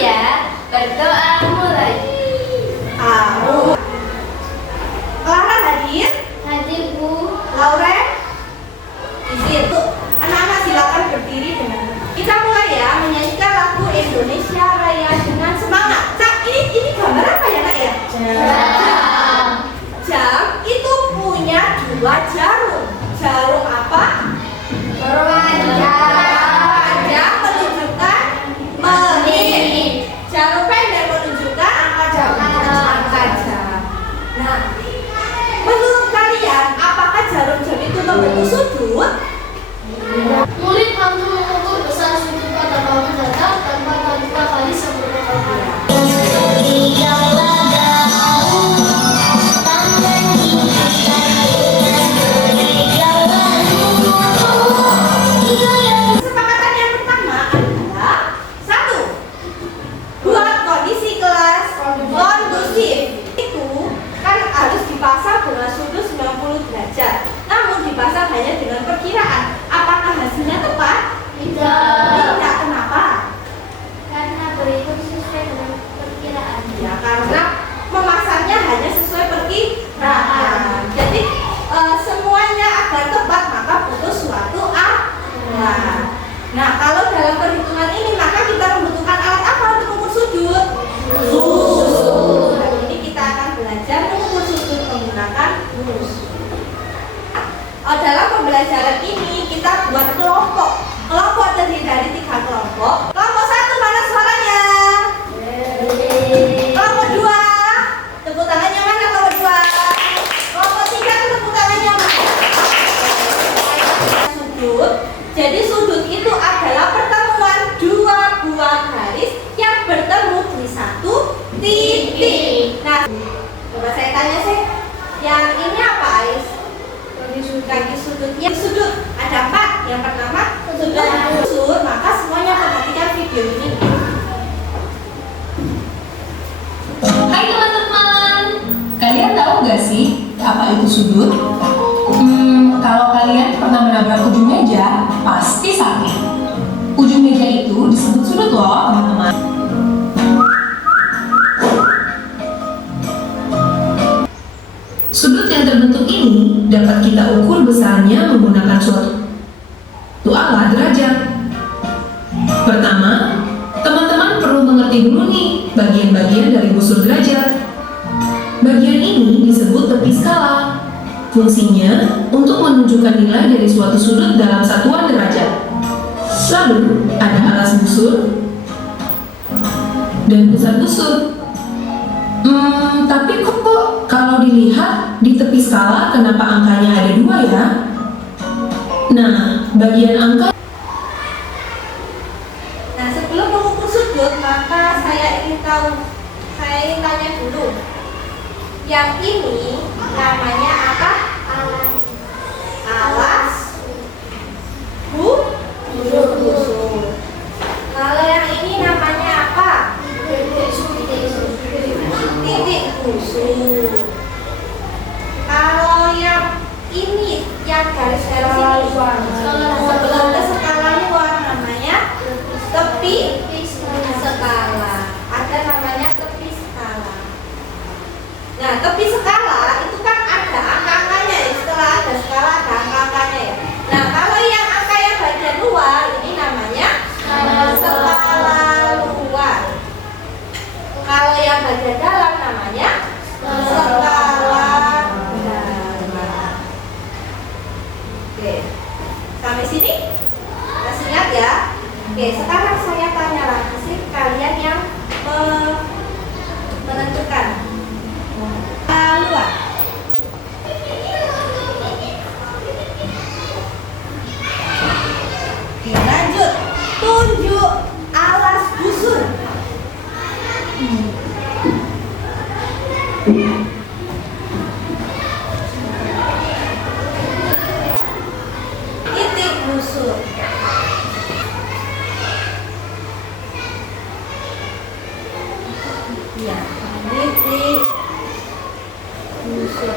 ya. Berdoa mulai. Clara hadir? Hadir Bu. Lauren? Izin. Anak-anak silakan berdiri dengan. Kita mulai ya menyanyikan lagu Indonesia Raya dengan semangat. Cak, ini gambar apa ya nak ya? Jam. Jam itu punya dua jarum. Jarum apa? Panjang menunjukkan menit. Jarum pendek menunjukkan angka jam. Nah, menurut kalian apakah jarum jam itu membentuk sudut? Murid mampu mengukur besar sudut pada bangun datar tanpa kali sebelum Kesepakatan yang pertama adalah satu, buat kondisi kelas kondusif. Itu kan harus dipasang dengan sudut 90 derajat. Namun dipasang hanya dengan perkiraan. Apakah hasilnya tepat? Tidak. Kenapa? karena berikut sesuai dengan perkiraan. Ya karena memasangnya hanya sesuai perkiraan. Jadi semuanya agar tepat maka butuh suatu alat. Nah kalau dalam perhitungan ini maka kita membutuhkan alat apa untuk mengukur sudut? Sudut. Hari ini kita akan belajar mengukur sudut menggunakan rumus. Dalam pembelajaran ini kita buat kelompok. Kelompok terdiri dari 3 kelompok. Kelompok 1 mana suaranya? Kelompok 2, tepuk tangannya mana kelompok 2? Kelompok 3 tepuk tangannya mana? Sudut. Jadi sudut itu adalah pertemuan dua buah garis yang bertemu di satu titik. Nah, coba saya tanya sih, yang ini apa Ais? Kaki sudutnya sudut ada 4. Yang pertama sudut busur, maka semuanya perhatikan video ini. Hai teman-teman, kalian tahu gak sih apa itu sudut? Kalau kalian pernah menabrak ujung meja, pasti sakit. Ujung meja itu disebut sudut loh teman-teman. Sudut yang terbentuk ini dapat kita ukur besarnya menggunakan suatu alat derajat. Pertama, teman-teman perlu mengerti dulu nih bagian-bagian dari busur derajat. Bagian ini disebut tepi skala. Fungsinya untuk menunjukkan nilai dari suatu sudut dalam satuan derajat. Lalu ada alas busur dan pusat busur. Tapi kok kalau dilihat di tepi skala kenapa angkanya ada 2 ya? Nah, bagian angka. Nah, sebelum mengukur sudut, maka saya ingin tanya dulu. Yang ini namanya apa? Alas busur. Kalau yang ini namanya apa? Titik busur. Kalau yang ini, yang garis-garis ini sebelum ke skala luar namanya tepi skala. Ada namanya tepi skala. Nah, tepi skala itu kan ada angka-angkanya ya. Setelah ada skala ada angka-angkanya ya. Nah, kalau yang angka yang bagian luar ini namanya skala luar. Kalau yang bagian dalam namanya skala dalam. Oke, sampai sini masih ingat ya? Oke, sekarang saya tanya lagi sih kalian yang menentukan luar. Oke, lanjut. Tunjuk alas busur. Titik busur. Ya, titik busur.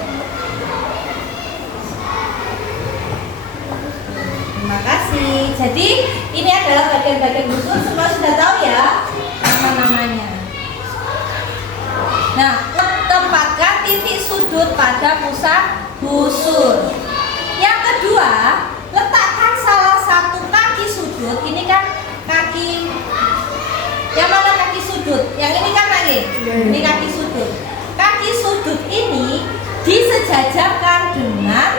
Terima kasih. Jadi ini adalah bagian-bagian busur, semua sudah tahu ya. namanya. Nah, tempatkan titik sudut pada pusat busur. Yang kedua, letakkan salah satu kaki sudut. Ini kan kaki, yang mana kaki sudut? Yang ini kan lagi. Ini kaki sudut. Kaki sudut ini disejajarkan dengan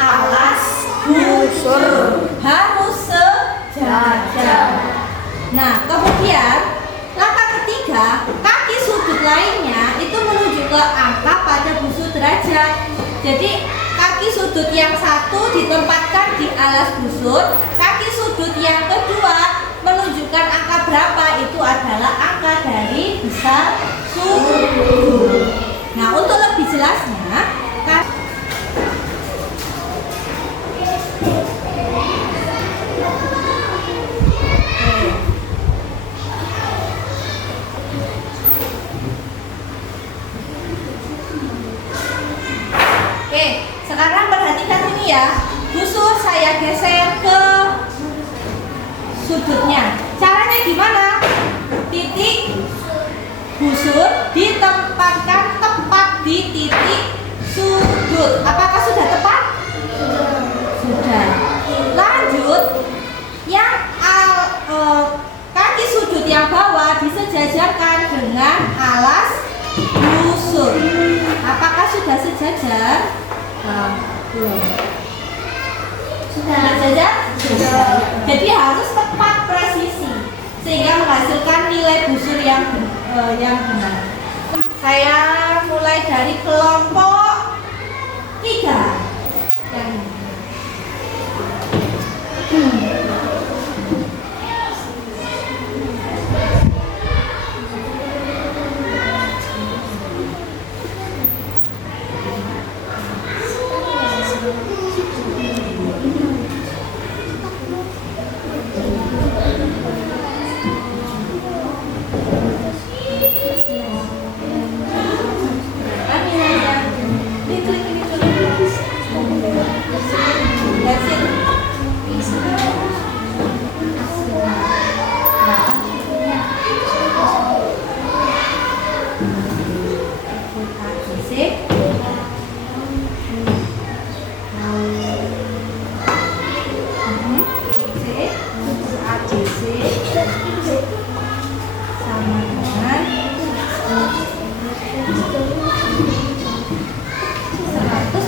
alas busur. Harus sejajar. Nah, kemudian langkah ketiga, kaki sudut lainnya itu menuju ke angka pada busur derajat. Jadi kaki sudut yang satu ditempatkan di alas busur, kaki sudut yang kedua menunjukkan angka berapa, itu adalah angka dari besar sudut. Nah, untuk lebih jelasnya, sekarang perhatikan ini ya, busur saya geser ke sudutnya. Caranya gimana? Titik busur ditempatkan tepat di titik sudut. Apakah sudah tepat? Sudah. Lanjut, yang kaki sudut yang bawah disejajarkan dengan alas busur. Apakah sudah sejajar? Belum. Sudah sejajar? Sudah. Jadi harus tepat presisi sehingga menghasilkan nilai busur yang benar. Saya mulai dari kelompok 3.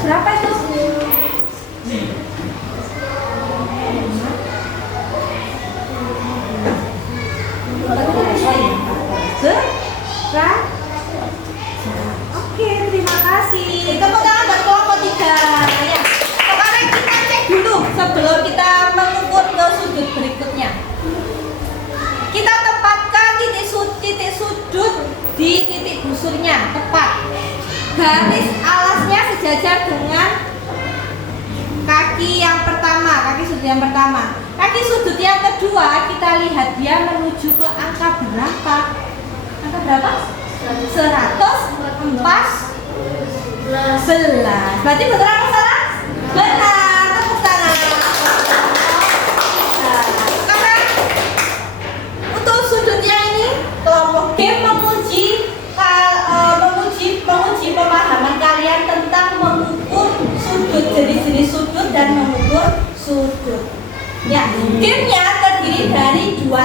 Berapa itu? Oke, terima kasih. Tepuk tangan buat kelompok 3. Ya. Sekarang kita cek dulu sebelum kita mengukur ke sudut berikutnya. Kita tempatkan titik sudut di titik busurnya tepat. Garis alasnya sejajar dengan kaki yang pertama, kaki sudut yang pertama. Kaki sudut yang kedua, kita lihat dia menuju ke angka berapa? Angka berapa? 114. Berarti benar atau salah? Benar. Tepuk tangan. Sekarang untuk sudutnya ini kelompok G menguji pemahaman kalian tentang mengukur sudut, jenis-jenis sudut dan mengukur sudut. Ya, gamenya terdiri dari 2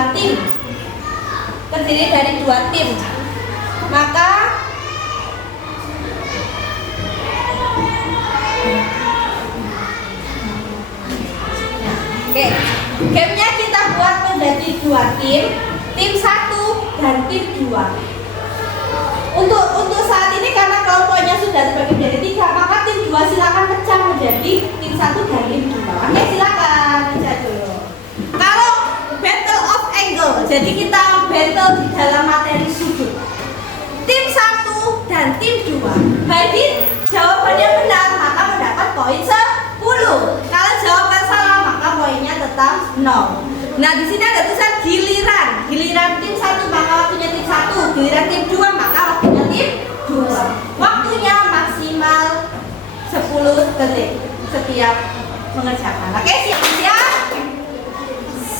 tim. Maka oke, gamenya kita buat menjadi 2 tim, tim 1 dan tim 2. Untuk saat ini karena kelompoknya sudah terbagi menjadi 3, maka tim 2 silakan pecah menjadi tim 1 dan tim 2. Oke, silakan pecah dulu. Kalau battle of angle, jadi kita battle di dalam materi sudut. Tim 1 dan tim 2. Bagi jawabannya benar maka mendapat poin 10. Kalau jawaban salah maka poinnya tetap 0. Nah, di sini ada tulisan giliran. Giliran tim 1 maka waktunya tim 1, giliran tim 2 maka waktunya tim 2. Waktunya maksimal 10 detik setiap mengerjakan. Oke, siap-siap.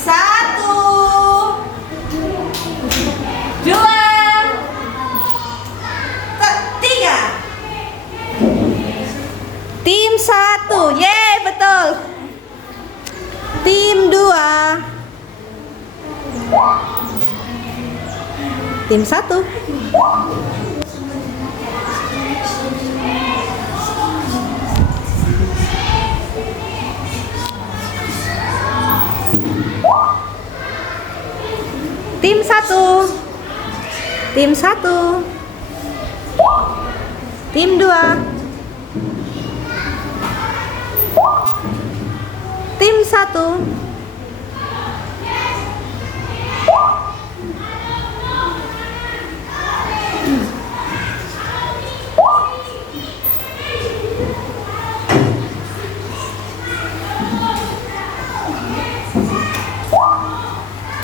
1 1, yeay betul. Tim 2. Tim 1. Tim 1. Tim 1. Tim 2. Tim 1.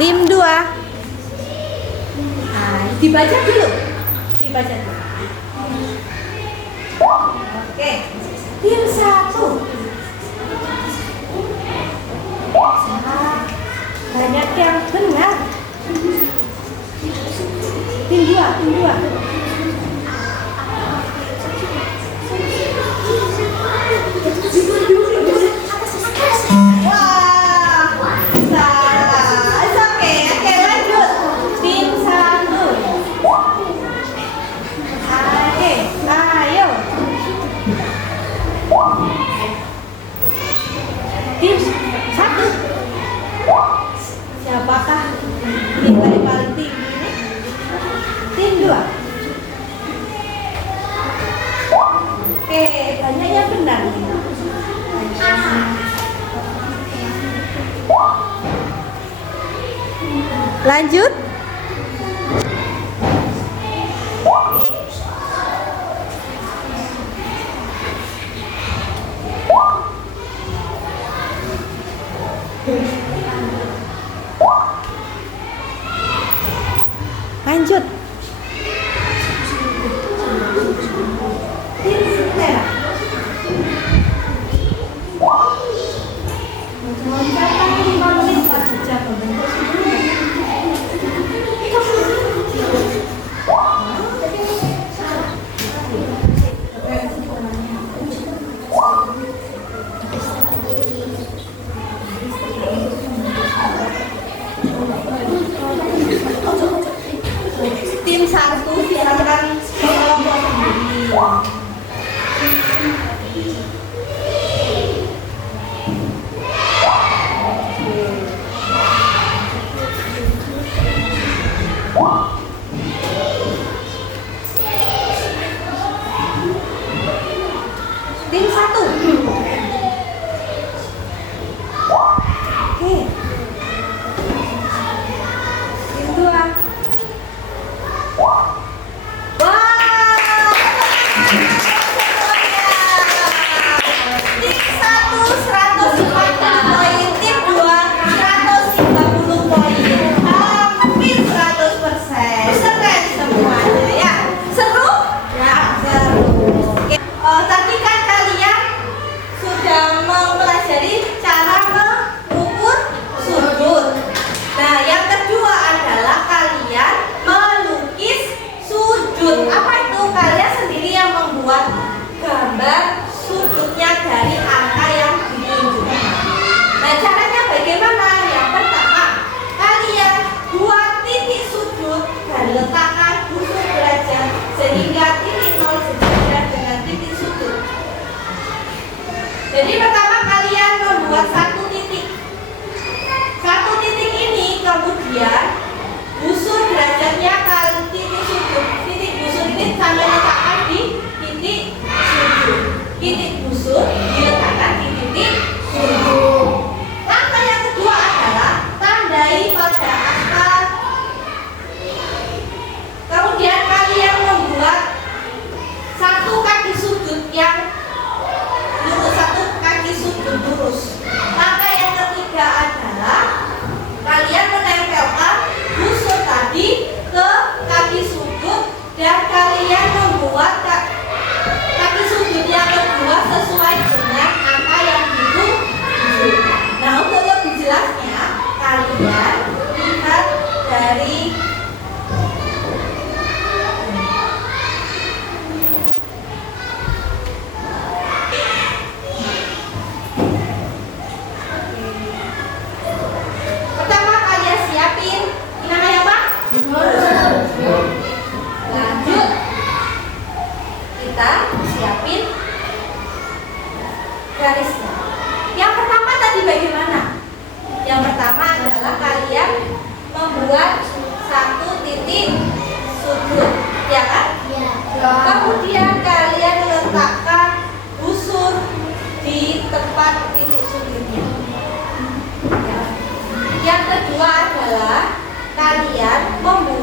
Tim 2. Nah, dibaca dulu. Dibaca dulu. Oke. Tim 1. Banyak yang benar. Tim 2, tim 2. Wah, salah. It's okay. Oke, lanjut. Tim 1. Ayo. Tim 1. Siapakah nilai paling tinggi ini? Tim 2. Oke, banyak yang benar. Lanjut. Lanjut. Tim merah. Mencapai 5 menit satu jam membentuk tim 1 silakan kelompok sendiri. Tim 1. Oke. Tim 2. Tim 1 140.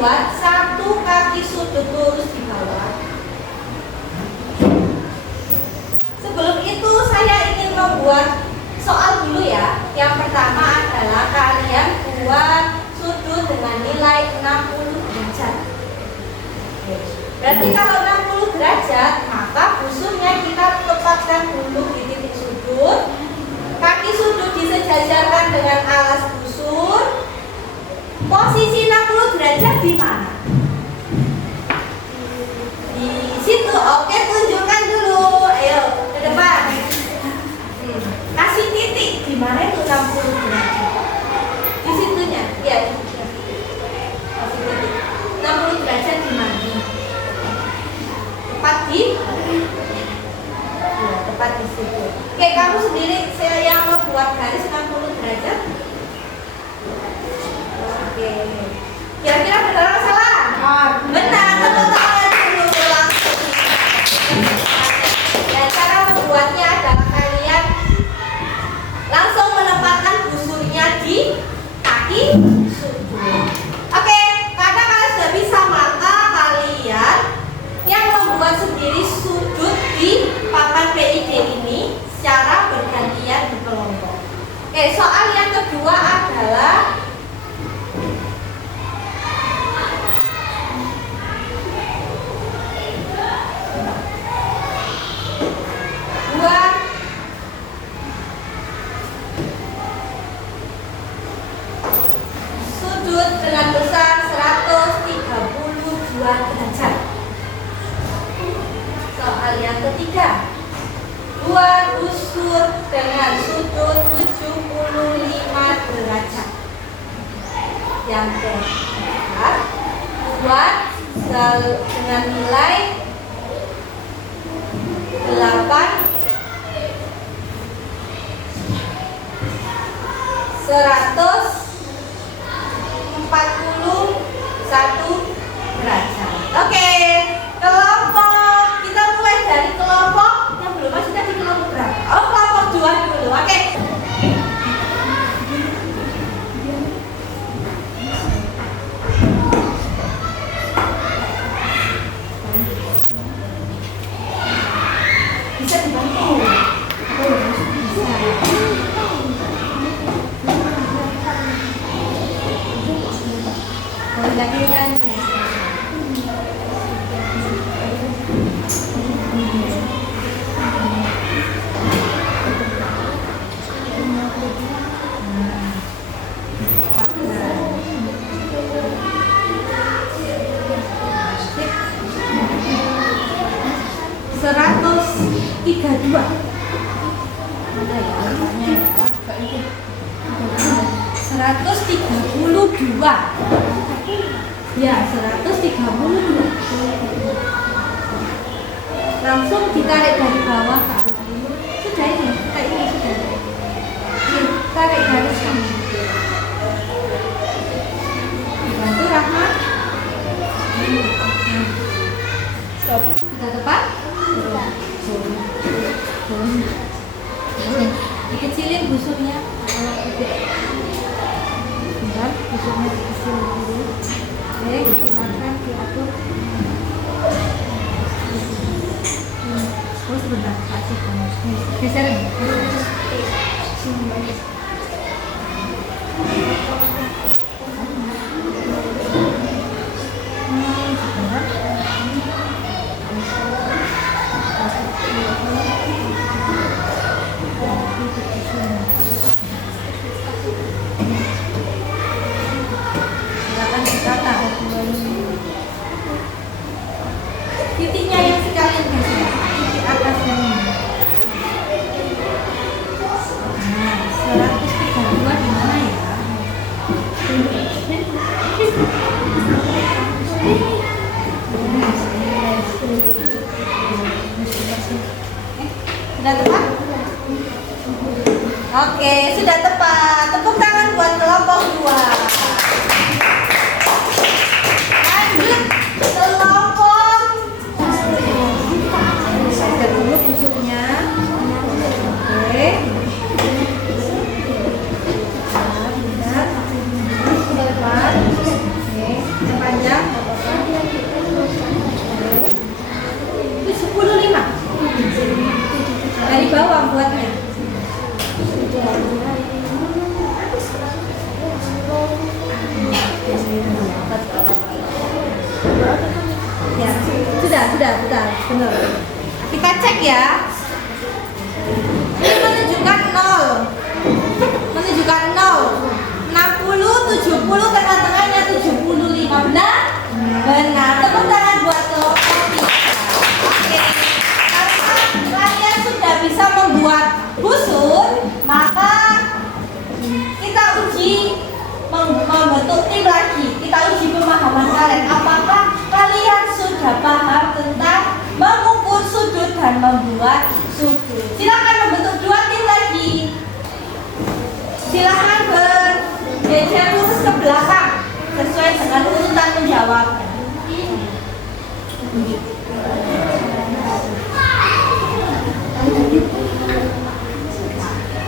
membuat satu kaki sudut lurus di bawah. Sebelum itu saya ingin membuat soal dulu ya. Yang pertama adalah kalian buat sudut dengan nilai 60 derajat. Berarti kalau 60 derajat, maka busurnya kita tempatkan dulu di titik sudut. Kaki sudut disejajarkan dengan alas busur. Posisi 60 derajat di mana? Di situ. Oke, tunjukkan dulu. Ayo, ke depan. Kasih titik. Di mana itu 60 derajat? Di situnya. Iya, kasih titik. 60 derajat di mana? Tepat di? Ya, tepat di situ. Oke, kamu sendiri saya yang membuat garis 60 derajat. Oke. Kira-kira benar atau salah? Benar. Tepuk tangan dulu langsung. Dan cara membuatnya adalah kalian langsung menempatkan busurnya di kaki sudut. Oke, karena kalian sudah bisa, maka kalian yang membuat sendiri sudut di papan PID ini secara bergantian di kelompok. Oke, soal yang kedua adalah buat sudut dengan besar 132 derajat. Soal yang ketiga, buat busur dengan sudut 75 derajat. Yang keempat, buat dengan nilai 141 derajat. Oke, kelompok. Kita mulai dari kelompok yang belum masih di kelompok berapa? Oh, kelompok 2 dulu. Oke. Bisa dibantu. Lagi-lagi. Dua. Mana ya? Angkanya ya. 132. Ya, 132. Langsung ditarik dari bawah ke atas. Sudah ini, kayak ini sudah. Ini, tarik garis kamu. Dibantu Rahmat. Sudah tepat? Dikecilin busurnya. Bentar, busurnya dikecilin dulu. Oke, silakan diatur. Oh, sebentar, kasih kamu. Geserin. Silakan ditata. Titiknya yang sekalian guys, titik atasnya ini. Nah, 132 di mana ya? Sudah tepat? Oke, sudah tepat. Tepuk tangan buat kelompok 2. Lanjut kelompok. Set dulu busuknya. Oke. Benar. Depan. Oke. Yang panjang. Benar. Kita cek ya. Ini menunjukkan 0. Menunjukkan 0. 60, 70, tengah-tengahnya 75. Benar? Benar. Tepuk tangan buat kelompok 3. Oke. Karena kalian sudah bisa membuat busur, maka kita uji membentuk tim lagi. Kita uji pemahaman kalian. Apakah kalian sudah paham tentang mengukur sudut dan membuat sudut? Silakan membentuk 2 tim lagi. Silakan berjejer lurus ke belakang sesuai dengan urutan menjawab.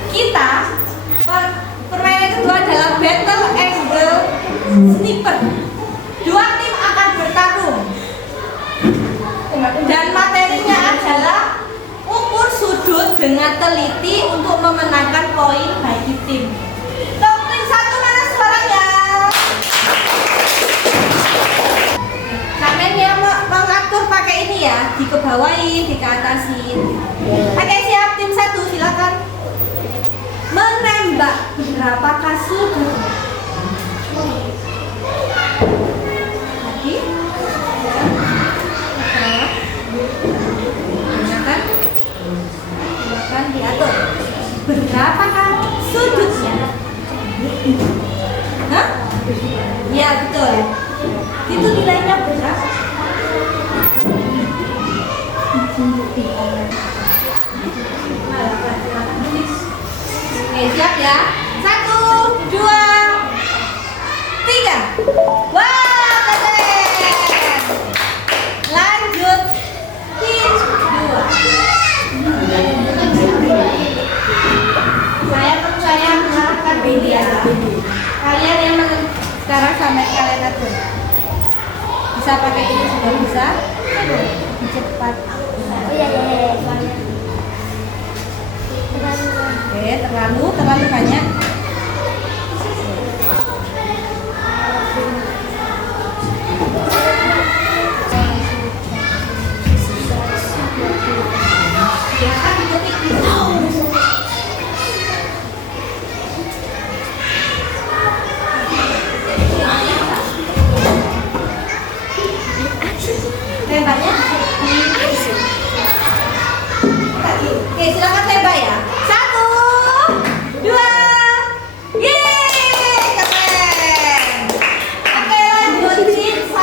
Kita permainan kedua adalah battle angle sniper. 2 tim akan bertarung dan materinya adalah ukur sudut dengan teliti untuk memenangkan poin bagi tim. Untuk tim 1 mana suaranya? Kalian yang mengatur pakai ini ya, dikebawain, dikeatasin. Oke, siap. Tim 1 silakan menembak berapakah sudut. Lagi. Silakan diatur. Berapakah sudutnya? Hah? Ya betul. Itu nilainya berapa? Oke, siap ya. 1, 2, 3. Wah, keren. Lanjut tim 2. Saya percaya mengarahkan media. Kalian yang sekarang sampai kalian atur. Bisa pakai ini juga bisa. Cepat. Oh iya. Oke, terlalu banyak. Tembaknya. Oke, silakan tembak ya. 1, 2, yeay, keren. Oke, lanjut tim 1.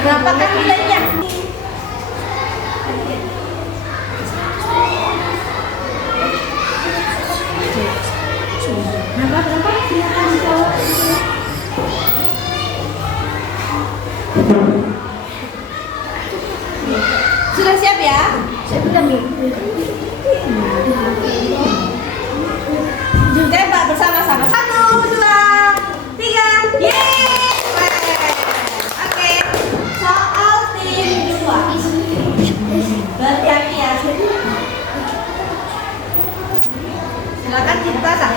Berapakah nilainya? Berapa? Silakan dijawab. Sudah siap ya? Saya sudah Tembak bersama-sama. 1, 2, 3. Yeay! Oke. Soal tim 2. Berhati-hati ya. Silakan kita sah.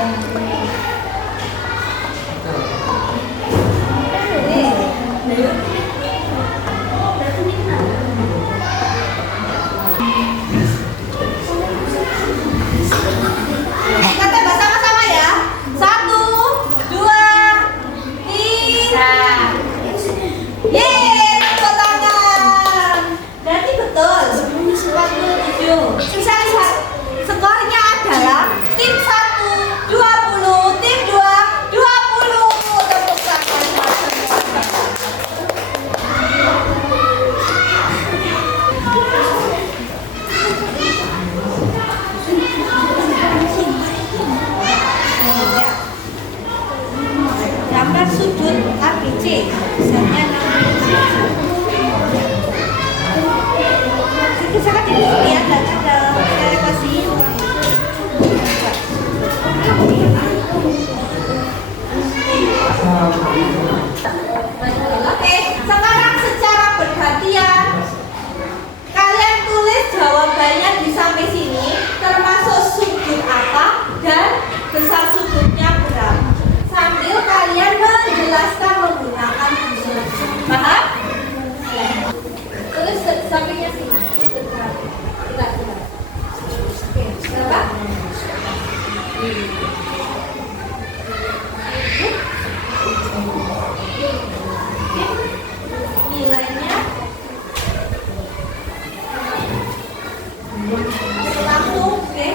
Langsung, oke.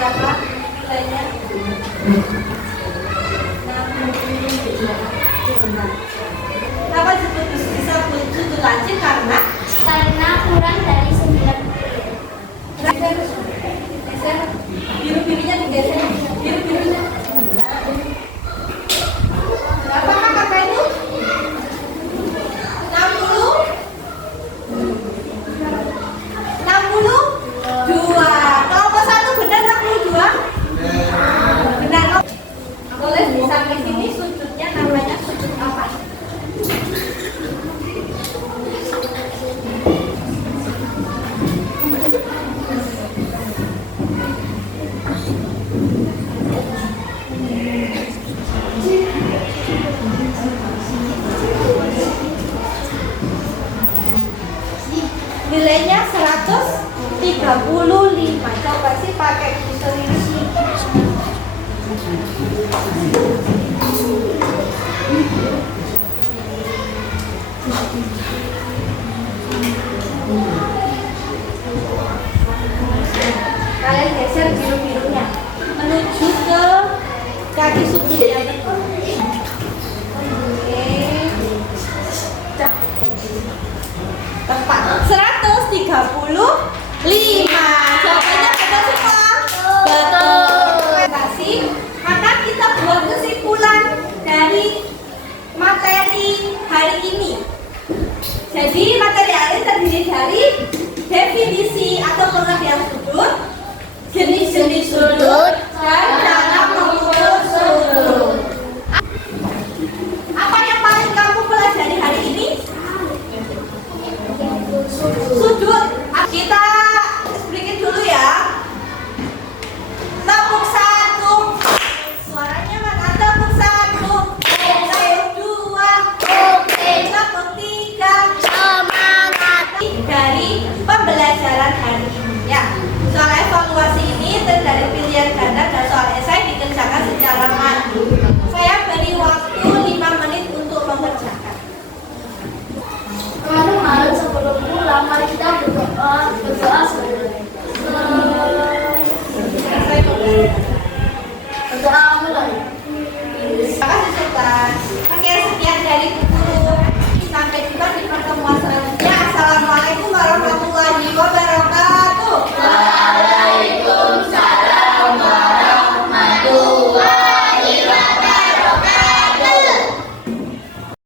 Berapa nilainya? 60. Kenapa bisa sudut lancip? Karena kurang dari 90. geser, biru-birunya digeser, biru-birunya. Berapakah kakak itu? 60? 62. Kelompok 1 benar 62? Benar. Boleh di samping sini sudutnya namanya sudut apa? Nilainya 135. Coba sih pakai kursor ini sih. Kalian geser biru-birunya menuju ke kaki sudut yang